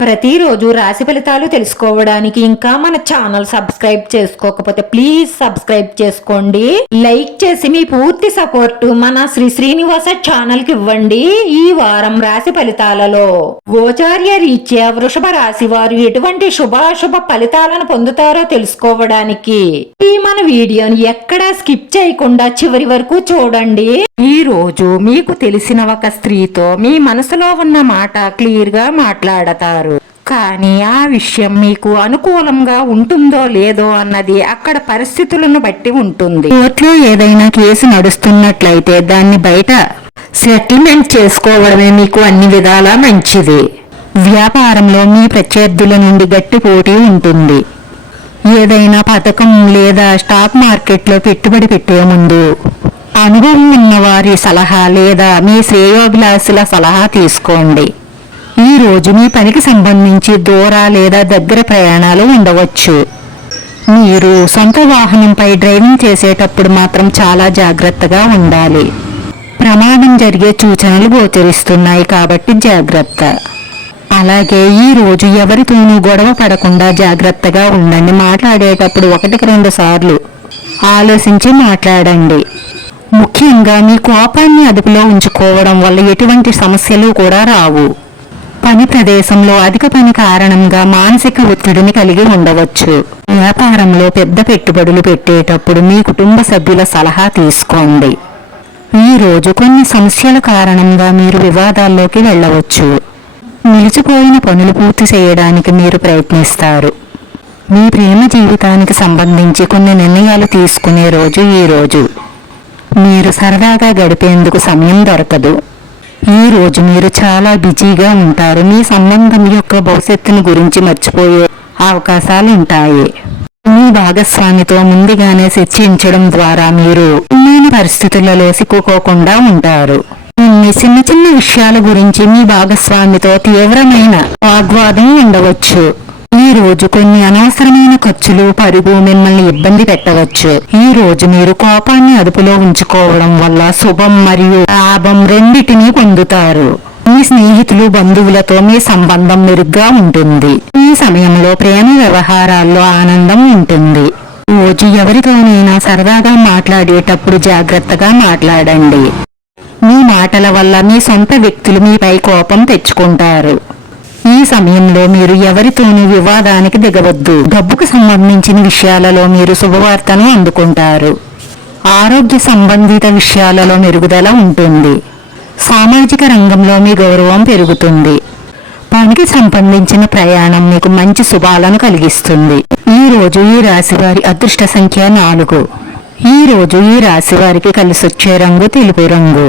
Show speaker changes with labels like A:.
A: ప్రతిరోజు రాశి ఫలితాలు తెలుసుకోవడానికి ఇంకా మన ఛానల్ సబ్స్క్రైబ్ చేసుకోకపోతే ప్లీజ్ సబ్స్క్రైబ్ చేసుకోండి. లైక్ చేసి మీ పూర్తి సపోర్ట్ మన శ్రీ శ్రీనివాస ఛానల్కి ఇవ్వండి ఈ వారం రాశి ఫలితాలలో. గోచార్య రీత్యా వృషభ రాశి వారు ఎటువంటి శుభాశుభ ఫలితాలను పొందుతారో తెలుసుకోవడానికి ఈ మన వీడియోని ఎక్కడా స్కిప్ చేయకుండా చివరి వరకు చూడండి. ఈ రోజు మీకు తెలిసిన ఒక స్త్రీతో మీ మనసులో ఉన్న మాట క్లియర్గా మాట్లాడతారు. కానీ ఆ విషయం మీకు అనుకూలంగా ఉంటుందో లేదో అన్నది అక్కడ పరిస్థితులను బట్టి ఉంటుంది. కోర్టులో ఏదైనా కేసు నడుస్తున్నట్లయితే దాన్ని బయట సెటిల్మెంట్ చేసుకోవడమే మీకు అన్ని విధాలా మంచిది. వ్యాపారంలో మీ ప్రత్యర్థుల నుండి గట్టి పోటీ ఉంటుంది. ఏదైనా పథకం లేదా స్టాక్ మార్కెట్లో పెట్టుబడి పెట్టే ముందు అనుభవం ఉన్న వారి సలహా లేదా మీ శ్రేయోభిలాసుల సలహా తీసుకోండి. ఈ రోజు మీ పనికి సంబంధించి దూర లేదా దగ్గర ప్రయాణాలు ఉండవచ్చు. మీరు సొంత వాహనంపై డ్రైవింగ్ చేసేటప్పుడు మాత్రం చాలా జాగ్రత్తగా ఉండాలి. ప్రమాదం జరిగే సూచనలు గోచరిస్తున్నాయి కాబట్టి జాగ్రత్త. అలాగే ఈ రోజు ఎవరితోనూ గొడవ పడకుండా జాగ్రత్తగా ఉండండి. మాట్లాడేటప్పుడు ఒకటికి రెండు సార్లు ఆలోచించి మాట్లాడండి. ముఖ్యంగా మీ కోపాన్ని అదుపులో ఉంచుకోవడం వల్ల ఎటువంటి సమస్యలు కూడా రావు. పని ప్రదేశంలో అధిక పని కారణంగా మానసిక ఒత్తిడిని కలిగి ఉండవచ్చు. వ్యాపారంలో పెద్ద పెట్టుబడులు పెట్టేటప్పుడు మీ కుటుంబ సభ్యుల సలహా తీసుకోండి. ఈరోజు రోజు కొన్ని సమస్యల కారణంగా మీరు వివాదాల్లోకి వెళ్ళవచ్చు. నిలిచిపోయిన పనులు పూర్తి చేయడానికి మీరు ప్రయత్నిస్తారు. మీ ప్రేమ జీవితానికి సంబంధించి కొన్ని నిర్ణయాలు తీసుకునే రోజు ఈరోజు మీరు సరదాగా గడిపేందుకు సమయం దొరకదు. ఈ రోజు మీరు చాలా బిజీగా ఉంటారు. మీ సంబంధం యొక్క భవిష్యత్తును గురించి మర్చిపోయే అవకాశాలు ఉంటాయి. మీ భాగస్వామితో ముందుగానే చర్చించడం ద్వారా మీరు ఉన్న పరిస్థితులలో సిక్కుకోకుండా ఉంటారు. కొన్ని చిన్న చిన్న విషయాల గురించి మీ భాగస్వామితో తీవ్రమైన వాగ్వాదం ఉండవచ్చు. ఈ రోజు కొన్ని అనవసరమైన ఖర్చులు పరుగు మిమ్మల్ని ఇబ్బంది పెట్టవచ్చు. ఈ రోజు మీరు కోపాన్ని అదుపులో ఉంచుకోవడం వల్ల శుభం మరియు లాభం రెండిటిని పొందుతారు. మీ స్నేహితులు బంధువులతో మీ సంబంధం మెరుగ్గా ఉంటుంది. ఈ సమయంలో ప్రేమ వ్యవహారాల్లో ఆనందం ఉంటుంది. రోజు ఎవరితోనైనా సరదాగా మాట్లాడేటప్పుడు జాగ్రత్తగా మాట్లాడండి. మీ మాటల వల్ల మీ సొంత వ్యక్తులు మీపై కోపం తెచ్చుకుంటారు. ఈ సమయంలో మీరు ఎవరితోనూ వివాదానికి దిగవద్దు. డబ్బుకు సంబంధించిన విషయాలలో మీరు శుభవార్తను అందుకుంటారు. ఆరోగ్య సంబంధిత విషయాలలో మెరుగుదల ఉంటుంది. సామాజిక రంగంలో మీ గౌరవం పెరుగుతుంది. పనికి సంబంధించిన ప్రయాణం మీకు మంచి శుభాలను కలిగిస్తుంది. ఈ రోజు ఈ రాశి వారి అదృష్ట సంఖ్య నాలుగు. ఈ రోజు ఈ రాశి వారికి కలిసొచ్చే రంగు తెలుపు రంగు.